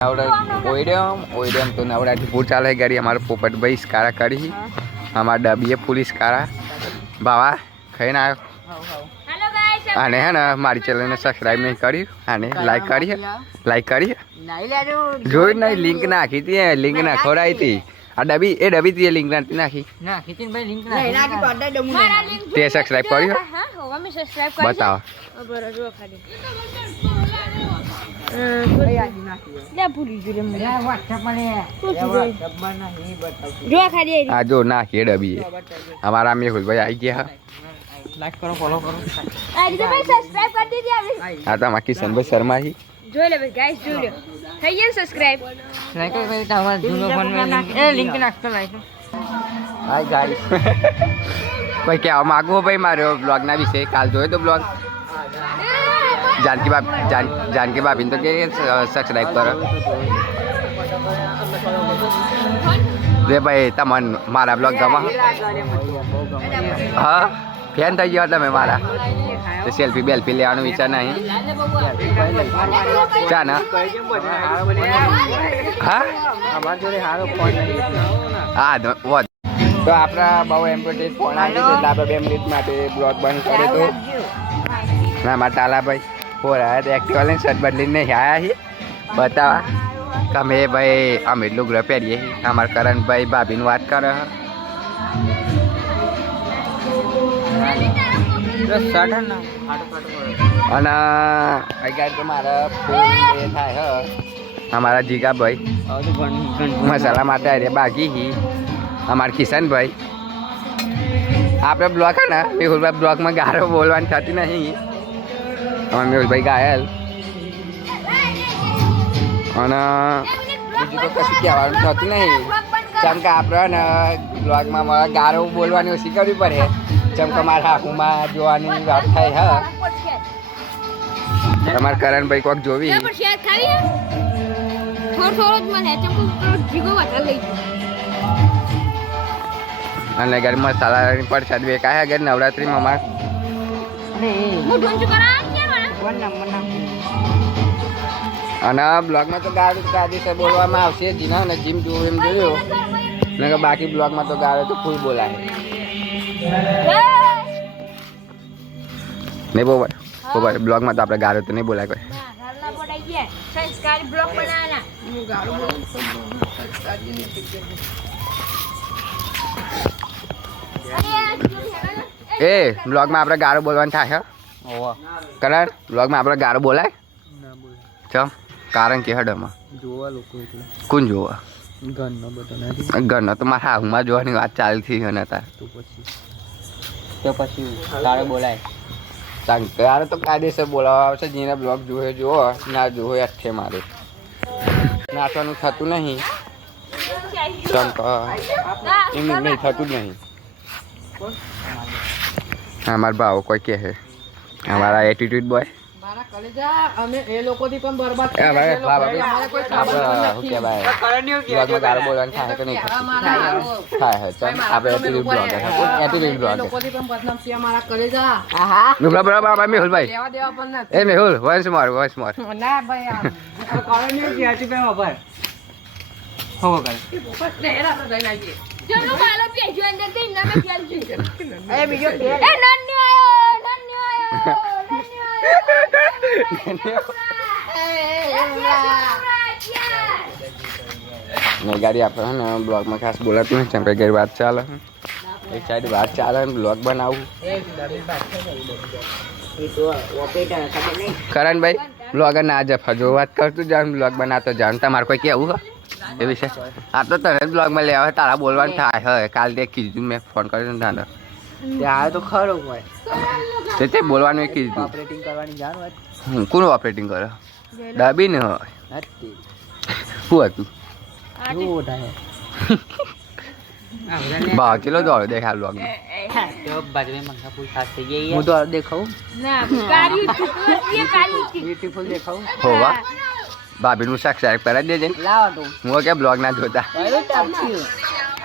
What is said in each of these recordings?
ઓઈડમ તો નવરાથી પૂર ચાલે ગાડી અમારે પોપટભાઈ સ્કારા કરી અમારા ડબીએ પોલીસ કારા બાવા ખાઈને આવ્યો અને હે ને મારી ચેનલને સબસ્ક્રાઈબ નહીં કર્યું અને લાઈક કરી જોઈ નહીં લિંક નાખી હતી લિંક નાખોડાઈ હતી આ ડબી એ ડબી તી લિંક નાખી તે સબસ્ક્રાઈબ કર્યું બતાવો આ જો નાખીએ ડબી અમારા મેહુલભાઈ આવી ગયા લાઈક કરો ફોલો કરો સબસ્ક્રાઇબ કરી દીધી હા તો અમારા કિશનભાઈ શર્મા છે જોઈ લે ગાઈસ જોઈ લે થઈ ગયા સબસ્ક્રાઇબ લાઈક કરો ભાઈ તમારા જૂનો ફોન માં એ લિંક નાખતો લાઈક હાય ગાઈસ ભાઈ કહેવા માંગુ ભાઈ મારો બ્લોગના વિશે કાલ જોયો તો બ્લોગ जानकी भाभी तो के सब्सक्राइब करो रे भाई तमन मारा ब्लॉग गमा हाँ फैन थी गया तमें मारा तो सेल्फी बेल्फी ले विचार नहीं चा ना हाँ हाँ वो तो अपना बहु एम्पोटेज फोन आ गए थे 2 मिनिट માટે બ્લોગ બંધ કરે તો ના મારા તાલા ભાઈ પોરા તો એક્ટિવા લઈને શર્ટ બદલીને આવ્યા છીએ બતાવા કે અમે ભાઈ અમે લુગડા પહેરીએ અમારા કરણભાઈ ભાભીની વાત કરે અને અત્યારે તો મારા ફૂલ એ થાય અમારા જીગાભાઈ મસાલા માટે અરે બાકી હી અમારા કિશનભાઈ આપણે બ્લોગ હે ને મેહુલભાઈ બ્લોગમાં ગારો બોલવાની થતી નહીં અમારા મેહુલભાઈ ગાયલ અને બીજું તો કશું કહેવાનું થતું નહીં જેમ કે આપણે ને બ્લોગમાં મારા ગારો બોલવાની ઓછી કરવી પડે જેમ કે મારા હાથમાં જોવાની વાત થાય હા તમારા કરણભાઈ કોઈક જોવી અને ઘર મસાલાની પ્રસાદ વેકાય અગર નવરાત્રીમાં અમાર અને બ્લોગમાં તો ગાળું કાદી બોલવામાં આવશે જીના અને જીમ જોવું એમ જોયું ને કે બાકી બ્લોગમાં તો ગાળો તો ફૂલ બોલાય નહીં બોવાય બ્લોગમાં તો આપણે ગાળો તો નહીં બોલાય કોઈ એ બ્લોગમાં આપણે ગાળો બોલવાનું થાય કરણ બ્લોગમાં આપણે ગાળો બોલાય ચમ કારણ કે હડમાં જોવા લોકો એટલે કોણ જોવા ઘરનો તો મારા હાથમાં જોવાની વાત ચાલતી છે ને તાર તો પછી તારે બોલાય તારે તો કાયદેસર બોલાવવા આવશે જેને બ્લોગ જોવે જોવો ના જોવે અઠે મારે નાચવાનું થતું નહીં એમ નહીં થતું જ નહીં અમારા ભાવ કોઈ કહે છે અમારા એટીટ્યુડ બોય મેહુલભાઈ એ મેહુલ વંશ મોર ગાડી આપણે ને બ્લોગમાં ખાસ બોલાતું નહીં ચંપે ઘેર વાત ચાલે એક સાઈડ વાત ચાલે બ્લોગ બનાવું કરણભાઈ બ્લોગર ના જફા જો વાત કરતું જાણ બ્લોગ બનાવતો જાણ તમારે કોઈ કેવું એ વિશે આ તો તને બ્લોગમાં લેવા તારા બોલવાનું થાય હવે કાલ તે કીધું મેં ફોન કર્યો ને તારે ત્યાં તો ખરું હોય તે બોલવાનું એ કીધું ઓપરેટિંગ કરવાની જાણ વાત કોણ ઓપરેટિંગ કરે ડબી ને હોય નથી શું હતું શું થાય ભાવ ચેલો દોડો દેખાડ બ્લોગ તો બાજુ મંગા ફૂલ ખાસ થઈ ગઈ હું તો દેખાઉં બ્યુટીફુલ દેખાઉં હોવા ભાભીનું સબસ્ક્રાઈબ કરાવી દેજે લાવો તું હું કે બ્લોગ ના જોતા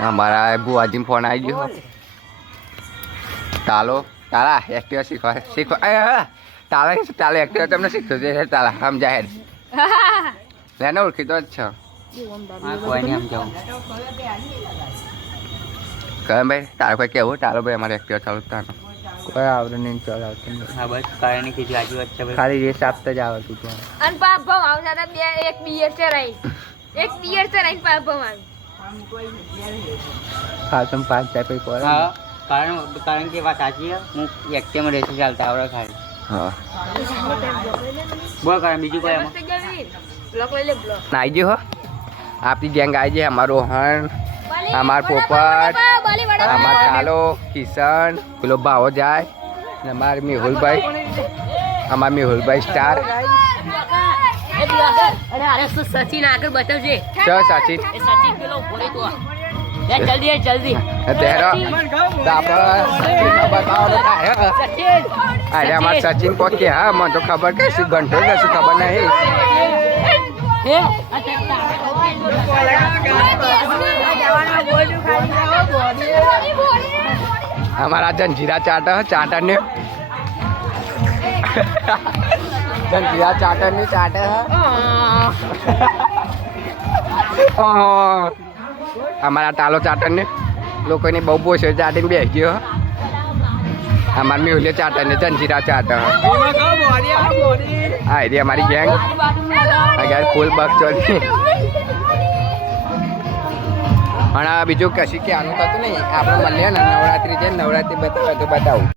અમારા ભુવાજી ફોન આવી ગયો તાલો તારા એક્ટિવા શીખવા તાલે એક્ટિવા તમને શીખતો છે તાલા સમજાય એને ઓળખીતો જ છે હા કોઈ નહીં આમ જાઉં કહે ભાઈ તારો કોઈ કેવું તારો ભાઈ અમારે એક્ટિવા ચાલુ તાનો કોઈ આવડે નહીં ચલાવતું હા બસ કારણ કીધું આજુ વાત છે ભાઈ ખાલી રેસ આપતા જ આવડતું ત્યાં અને પાપ ભાવ આવતા હતા બે એક બિયર ચરાઈ એક બિયર ચરાઈ પાપ ભાવ આવી હા તમે 5 જાય પછી પડે હા કારણ કે વાત સાચી છે હું એક્ટિવામાં રેસી ચાલતા આવડે ખાલી હા બોલ કારણ બીજું કોઈ એમાં બ્લોક લઈ લે બ્લોક નાઈ ગયો હો આપણી ગેંગ આવી જાય અમારો રોહન અમાર પોપટ અમાર ચાલો કિશન પેલો ભાવો જાય ને અમાર મેહુલભાઈ સ્ટાર અરે સચિન આગળ બતાવજે ચ સચિન સચિન પેલો બોલે તો જલ્દી જલ્દી તેરો અરે અમાર સચિન કો કે હા મને તો ખબર કે શું ઘંટો કે શું ખબર નહીં અમારા જંજીરા ચાટર ને જંજીરા ચાટર ને ચાટર અમારા ટાલો ચાટર ને લોકોને બહુ પોષે ચાટીને બેસી ગયો અમારા મેહુલિયા ચાટર ને જંજીરા ચાટર હા એ અમારી ગેંગ અગર ફૂલ બગ ચોરી અને બીજું કશું કે આનું થતું નહીં આપણે મળીએ ને નવરાત્રી છે નવરાત્રી બતાવે તો બતાવું